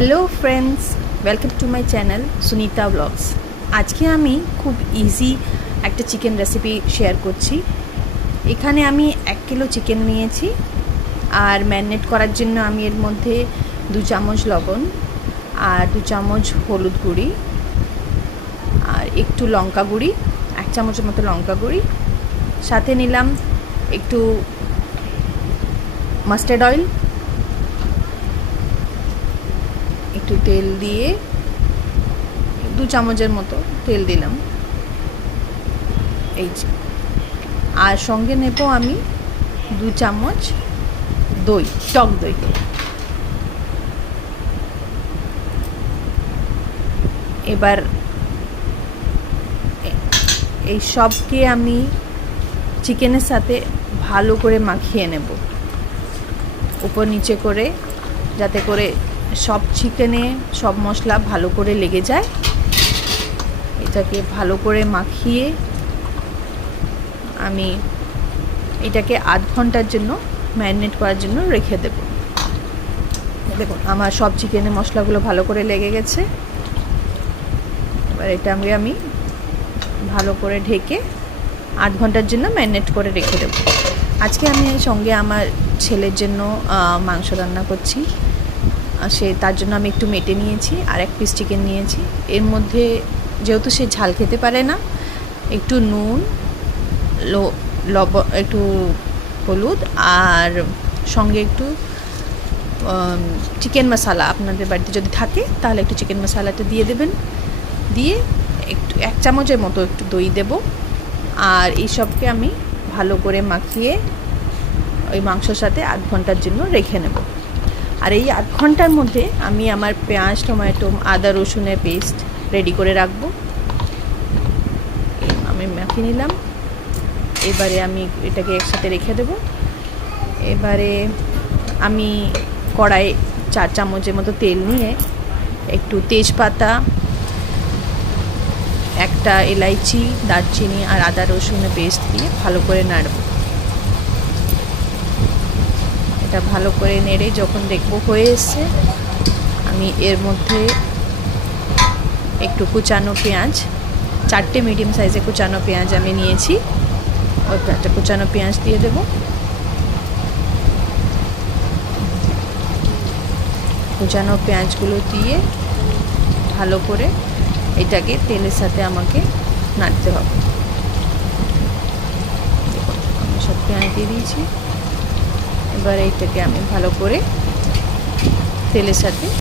Hello friends, welcome to my channel Sunita vlogs. আজকে আমি খুব ইজি একটা চিকেন রেসিপি শেয়ার করছি। এখানে আমি 1 কিলো চিকেন নিয়েছি, আর ম্যারিনেট করার জন্য আমি এর মধ্যে 2 চামচ লবণ আর 2 চামচ হলুদ গুঁড়ি আর একটু লঙ্কা গুঁড়ি, 1 চামচের মতো লঙ্কা গুঁড়ি, সাথে নিলাম একটু মাস্টার্ড অয়েল, একটু তেল দিয়ে 2 চামচের মতো তেল দিলাম এই যে। আর সঙ্গে নেব আমি 2 চামচ দই, টক দই। এবার এই সবকে আমি চিকেনের সাথে ভালো করে মাখিয়ে নেব, উপর নিচে করে, যাতে করে সব চিকেনে সব মশলা ভালো করে লেগে যায়। এটাকে ভালো করে মাখিয়ে আমি এটাকে আধ ঘন্টার জন্য ম্যারিনেট করার জন্য রেখে দেব। দেখুন আমার সব চিকেনে মশলাগুলো ভালো করে লেগে গেছে। এবার এটা আমি ভালো করে ঢেকে আধ ঘন্টার জন্য ম্যারিনেট করে রেখে দেব। আজকে আমি সঙ্গে আমার ছেলের জন্য মাংস রান্না করছি। তার জন্য আমি একটু মেটে নিয়েছি আর 1 পিস চিকেন নিয়েছি। এর মধ্যে যেহেতু সে ঝাল খেতে পারে না, একটু নুন, একটু হলুদ আর সঙ্গে একটু চিকেন মশলা, আপনাদের বাড়িতে যদি থাকে তাহলে একটু চিকেন মশলাটা দিয়ে দেবেন। দিয়ে একটু 1 চামচের মতো একটু দই দেব। আর এই সবকে আমি ভালো করে মাখিয়ে ওই মাংসর সাথে আধ ঘন্টার জন্য রেখে নেব। আর এই আধ ঘন্টার মধ্যে আমি আমার পেঁয়াজ, টমেটো, আদা রসুনের পেস্ট রেডি করে রাখবো। আমি মাখিয়ে নিলাম। এবারে আমি এটাকে একসাথে রেখে দেব। এবারে আমি কড়াই 4 চামচের মতো তেল নিয়ে একটু তেজপাতা, একটা এলাইচি, দারচিনি আর আদা রসুনের পেস্ট দিয়ে ভালো করে নাড়ব। এটা ভালো করে নেড়ে যখন দেখব হয়ে এসছে, আমি এর মধ্যে একটু কুচানো পেঁয়াজ, 4টে মিডিয়াম সাইজে কুচানো পেঁয়াজ আমি নিয়েছি, ওই কুচানো পেঁয়াজ দিয়ে দেব। কুচানো পেঁয়াজগুলো দিয়ে ভালো করে এটাকে তেলের সাথে আমাকে নাড়তে হবে। আমি সব পেঁয়াজ দিয়ে দিয়েছি। এবার এইটাকে আমি ভালো করে তেলের সাথে